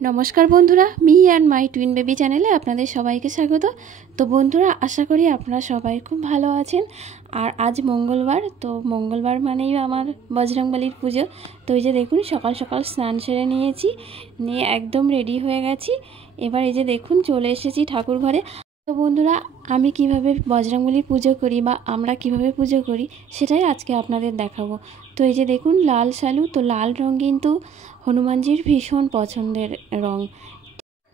নমস্কার বন্ধুরা, me and my twin baby চ্যানেলে আপনাদের সবাইকে স্বাগত। তো বন্ধুরা, আশা করি আপনারা সবাই খুব ভালো আছেন। আর আজ মঙ্গলবার, তো মঙ্গলবার মানেই আমার বজরংবলীর পুজো। তো এই যে দেখুন, সকাল সকাল স্নান সেরে নিয়েছি, নিয়ে একদম রেডি হয়ে গেছি। এবার এই যে দেখুন, চলে এসেছি ঠাকুর ঘরে। তো বন্ধুরা, আমি কিভাবে বজরংবলীর পুজো করি বা আমরা কিভাবে পুজো করি সেটাই আজকে আপনাদের দেখাবো। তো এই যে দেখুন, লাল শালু। তো লাল রঙ কিন্তু হনুমানজির ভীষণ পছন্দের রঙ।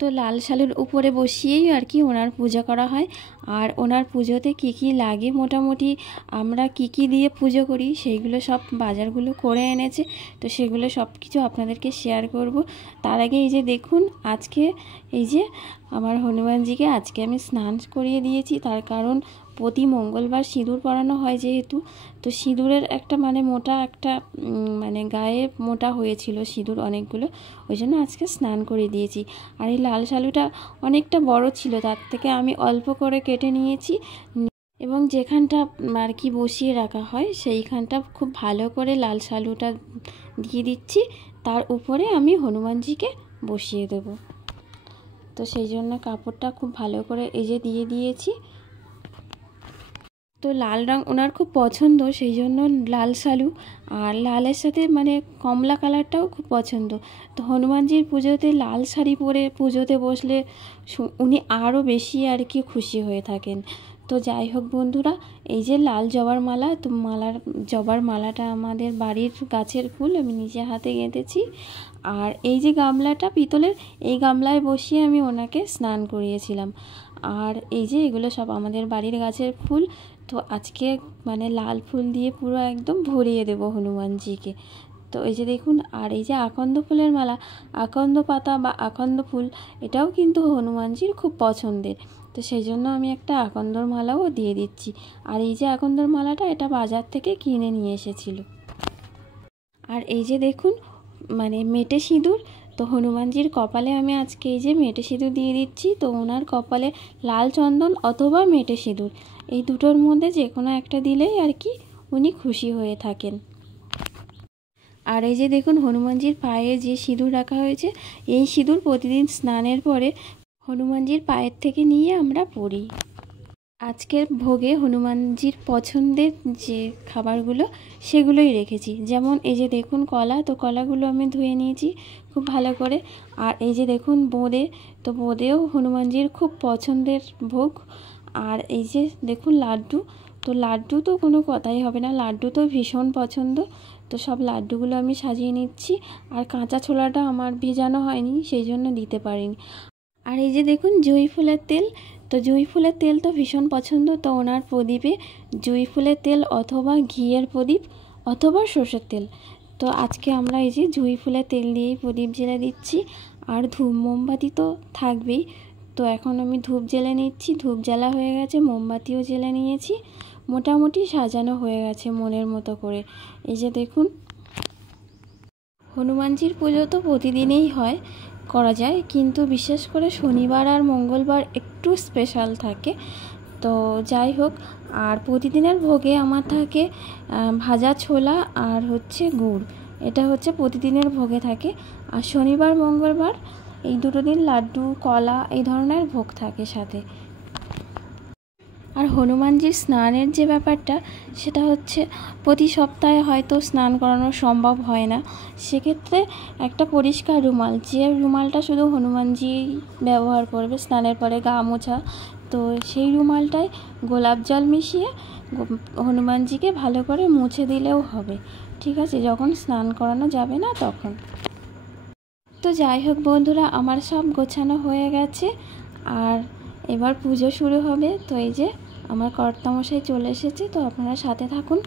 তো লাল শালুর উপরে বসিয়েই আর কি ওনার পূজা করা হয়। আর ওনার পুজোতে কি কি লাগে, মোটামুটি আমরা কি দিয়ে পুজো করি সেইগুলো সব বাজারগুলো করে এনেছে। তো সেগুলো সব কিছু আপনাদেরকে শেয়ার করব। তার আগে এই যে দেখুন, আজকে এই যে আমার হনুমানজিকে আজকে আমি স্নান করিয়ে দিয়েছি। তার কারণ প্রতি মঙ্গলবার সিঁদুর পরানো হয় যেহেতু, তো সিঁদুরের একটা মোটা একটা গায়ে মোটা হয়েছিল সিঁদুর অনেকগুলো, ওই জন্য আজকে স্নান করে দিয়েছি। আর এই লাল শালুটা অনেকটা বড় ছিল, তার থেকে আমি অল্প করে কেটে নিয়েছি। এবং যেখানটা আর কি বসিয়ে রাখা হয় সেইখানটা খুব ভালো করে লাল শালুটা দিয়ে দিচ্ছি। তার উপরে আমি হনুমানজিকে বসিয়ে দেব। তো সেই জন্য কাপড়টা খুব ভালো করে এই যে দিয়ে দিয়েছি। তো লাল রঙ ওনার খুব পছন্দ, সেই জন্য লাল শালু। আর লালের সাথে কমলা কালারটাও খুব পছন্দ। তো হনুমানজির পুজোতে লাল শাড়ি পরে পুজোতে বসলে উনি আরও বেশি আর কি খুশি হয়ে থাকেন। তো যাই হোক বন্ধুরা, এই যে লাল জবার মালা, তো জবার মালাটা আমাদের বাড়ির গাছের ফুল, আমি নিজে হাতে গেঁথেছি। আর এই যে গামলাটা পিতলের, এই গামলায় বসিয়ে আমি ওনাকে স্নান করিয়েছিলাম। আর এই যে এগুলো সব আমাদের বাড়ির গাছের ফুল। তো আজকে লাল ফুল দিয়ে পুরো একদম ভরিয়ে দেব হনুমানজিকে। তো এই যে দেখুন, আর এই যে আকন্দ ফুলের মালা, আকন্দ পাতা বা আকন্দ ফুল, এটাও কিন্তু হনুমানজির খুব পছন্দের। তো সেই জন্য আমি একটা আকন্দর মালাও দিয়ে দিচ্ছি। আর এই যে আকন্দর মালাটা, এটা বাজার থেকে কিনে নিয়ে এসেছিল। আর এই যে দেখুন, মেটে সিঁদুর। তো হনুমানজির কপালে আমি আজকে এই যে মেটে সিঁদুর দিয়ে দিচ্ছি। তো ওনার কপালে লাল চন্দন অথবা মেটে সিঁদুর, এই দুটোর মধ্যে যে কোনো একটা দিলেই আর কি উনি খুশি হয়ে থাকেন। আর এই যে দেখুন, হনুমানজির পায়ে যে সিঁদুর রাখা হয়েছে, এই সিঁদুর প্রতিদিন স্নানের পরে হনুমানজির পায়ের থেকে নিয়ে আমরা পরি। আজকের ভোগে হনুমানজির পছন্দের যে খাবারগুলো সেগুলোই রেখেছি। যেমন এই যে দেখুন কলা, তো কলাগুলো আমি ধুয়ে নিয়েছি খুব ভালো করে। আর এই যে দেখুন বোঁদে, তো বোঁদেও হনুমানজির খুব পছন্দের ভোগ। আর এই যে দেখুন লাড্ডু, তো লাড্ডু তো কোনো কথাই হবে না, লাড্ডু তো ভীষণ পছন্দ। তো সব লাড্ডুগুলো আমি সাজিয়ে নিচ্ছি। আর কাঁচা ছোলাটা আমার ভেজানো হয়নি, সেই জন্য দিতে পারিনি। আর এই যে দেখুন জুঁই ফুলের তেল, তো জুঁই ফুলের তেল তো ভীষণ পছন্দ। তো ওনার প্রদীপে জুঁই ফুলের তেল অথবা ঘিয়ের প্রদীপ অথবা সর্ষের তেল। তো আজকে আমরা এই যে জুঁই ফুলের তেল দিয়েই প্রদীপ জ্বেলে দিচ্ছি। আর ধূপ মোমবাতি তো থাকবেই। তো এখন আমি ধূপ জ্বেলে নিচ্ছি, ধূপ জ্বালা হয়ে গেছে, মোমবাতিও জ্বেলে নিয়েছি। মোটামুটি সাজানো হয়ে গেছে মনের মতো করে। এই যে দেখুন, হনুমানজির পুজো তো প্রতিদিনই হয়, করা যায়, কিন্তু বিশেষ করে শনিবার আর মঙ্গলবার একটু স্পেশাল থাকে। তো যাই হোক, আর প্রতিদিনের ভোগে আমার থাকে ভাজা ছোলা আর হচ্ছে গুড়, এটা হচ্ছে প্রতিদিনের ভোগে থাকে। আর শনিবার মঙ্গলবার এই দুটো দিন লাড্ডু কলা এই ধরনের ভোগ থাকে সাথে। আর হনুমানজির স্নানের যে ব্যাপারটা, সেটা হচ্ছে প্রতি সপ্তাহে হয়তো স্নান করানো সম্ভব হয় না। সেক্ষেত্রে একটা পরিষ্কার রুমাল, যে রুমালটা শুধু হনুমানজি ব্যবহার করবে স্নানের পরে গা মোছা, তো সেই রুমালটায় গোলাপ জল মিশিয়ে হনুমানজিকে ভালো করে মুছে দিলেও হবে, ঠিক আছে, যখন স্নান করানো যাবে না তখন। তো যাই হোক বন্ধুরা, আমার সব গোছানো হয়ে গেছে। আর এবার পুজো শুরু হবে। তো এই যে আমার কর্তামশাই চলে এসেছে, তো আপনারা সাথে থাকুন।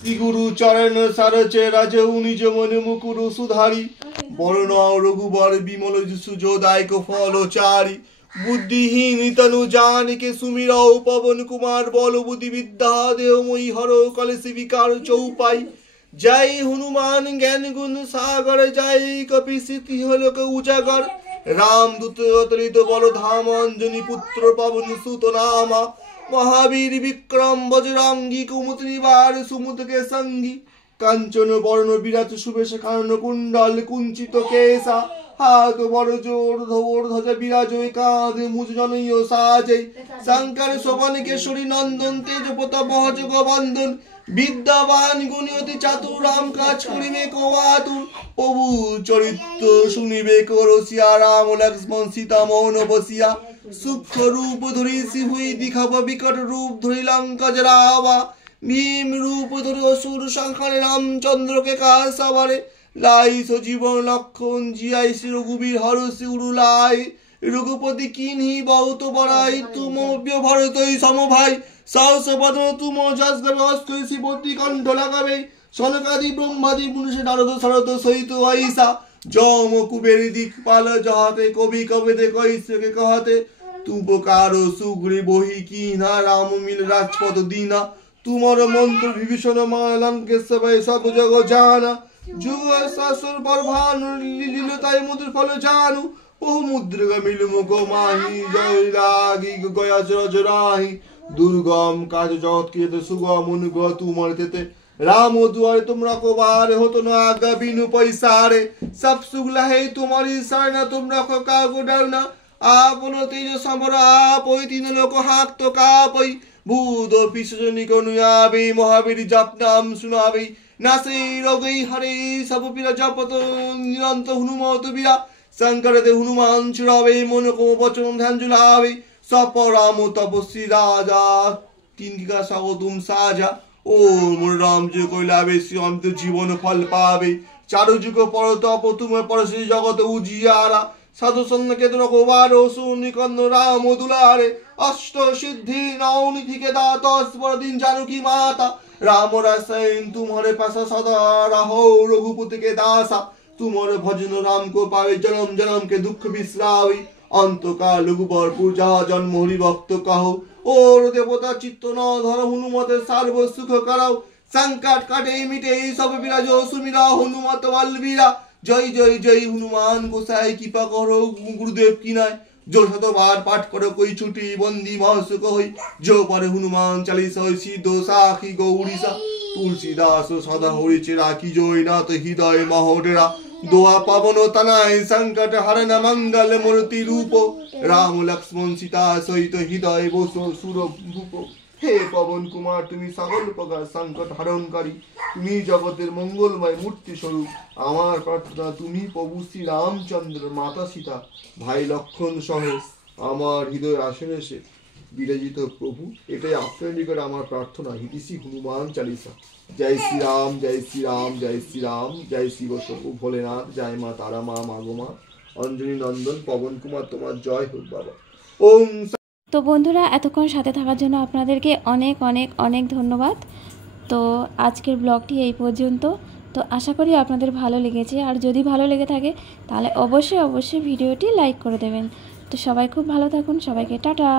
শ্রী গুরু চরণ সারচে রাজে নিজ মনে মুকুরু সুধারি বরণ রঘুবর বিমল সুযোদায়ক ফল চারি বুদ্ধিহীন তনু জানকে সুমিরাও পবন কুমার বল বুদ্ধি বিদ্যা দেহময়ী হর কলসি বিকার চৌপাই জয় হনুমান জ্ঞান গুণ সাগর জয় কপি স্মৃতি হলক উজাগর রাম দূত অতরিত বল ধাম অঞ্জনী পুত্র পবন সুত নামা महावीर विक्रम बजरंगी कुमुद निवार सुमुद के संगी कांचन वर्ण विराज सुबेश कानन कुंडल कुंचित केसा হাত বড় জোর ধোর ধ্বজা বিরাজয় কাঁধে মুজ জনৈয় সাজে শঙ্কর শোভন কেশরী নন্দন তেজ প্রতাপ যোগ বন্দন বিদ্যাবান গুণী অতি চাতুর রাম কাজ করিবে কবাতুর প্রভু চরিত্র শুনিবে করসিয়া রাম লক্ষ্মণ সীতা মৌন বসিয়া সূক্ষ্ম রূপ ধরি সিহুই দিখাব বিকট রূপ ধরি লঙ্কা জরাবা ভীম রূপ ধরি অসুর সংহারে রামচন্দ্রকে কাসাবারে লাই সজীবন লক্ষণ জিয়াই শ্রী রঘুবীর হরসি উড়ুলাই রঘুপতি কিনহি বহুত বড়াই তুম ভরতই সমভাই সাহস বদন তুম যশ গর্ব অস্কই শিবতী কণ্ঠ লাগাবে সনকাদি ব্রহ্মাদি মুনিষে নারদ শরদ সহিত ঐসা যম কুবের দিকপাল জহাতে কবি কবিতে কৈশকে কহাতে তুপকার সুগ্রী বহি কিনা রাম মিল রাজপথ দীনা তুমর মন্ত্র বিভীষণ লঙ্কেশ্বর সব জগ জানা যুগ শাসুর বরভান লীলতায় মুদ্র ফল জানু বহু মুদ্রিক মিল মুখ মাহি জয় রাগি গয়া জরাহি দুর্গম কাজ জগৎ কিয়ে সুগম অনুগ তুমর তেতে राम दुआरे तुम रखो बारे हो तो ना आगा बिनु पैसारे सब सुगला है तुम्हारी शरण तुम रखो कागो डरना आपनो तेज समर आप होई तीन लोक हाक तो कापई भूत पिशाचनी को नुयाबे महावीर जप नाम सुनाबे नासे रोगई हरे सब पीरा जपत निरंतर हनुमत बीरा शंकर दे हनुमान चुरावे मन को वचन ध्यान जुलावे सप राम तपस्वी राजा तीन का सागो तुम साजा ओ मोर राम जे कइलाबे श्याम तो जीवन फल पावे चारु जुग पर तप तुम परसी जगत उजियारा साधु संग केतन को बारो सुनि कन्न राम दुलारे अष्ट सिद्धि नौ निधि के दाता स्वर दिन जानकी माता राम रसैन तुम्हारे पास सदा रहो रघुपति के दासा तुम्हारे भजन राम को पावे जन्म जन्म के दुख बिसरावे अंत काल रघुबर जा जन्म हरि भक्त कहो और देवता चित्त न धर हनुमत सर्व सुख कराओ संकट काटे मिटे सब विराजो सुमिरा हनुमत बलबीरा जय जय जय हनुमान गोसाई कृपा करो गुरुदेव की नाय जो शतबार पाठ करो कोई छुटी बंदी महसुक होई जो परे हनुमान चालीसा होई सिद्धो साखी गौरीसा तुलसीदास सदा हरि चिरा की जोई नाथ हृदय महोदरा दोआ पावन तनाय संकट हरण मंगल मूर्ति रूप राम लक्ष्मण सीता सहित हृदय बसो सुर भूप हे पवन कुमार तुमी सकल प्रकार संकट हरणकारी तुमी जगतेर मंगलमय मूर्ति स्वरूप आमार प्रार्थना तुमी प्रभु श्री रामचंद्र माता सीता भाई लक्षण सह आमार हृदय आसने एसे বিরাজিত প্রভু এটাই আপনার নিকট আমার প্রার্থনা হিদিসি হনুমান চালিসা জয় শ্রী রাম জয় শ্রী রাম জয় শ্রী রাম জয় শিব শম্ভু ভোলেনাথ জয় মা তারা মা মাগমা অঞ্জনী নন্দন পবন কুমার তোমার জয় হোক বাবা ওম। তো বন্ধুরা এতক্ষণ সাথে থাকার জন্য আপনাদেরকে অনেক অনেক অনেক ধন্যবাদ। তো আজকের ব্লগটি এই পর্যন্ত। তো আশা করি আপনাদের ভালো লেগেছে, আর যদি ভালো লেগে থাকে তাহলে অবশ্যই অবশ্যই ভিডিওটি লাইক করে দেবেন। তো সবাই খুব ভালো থাকুন, সবাইকে টাটা।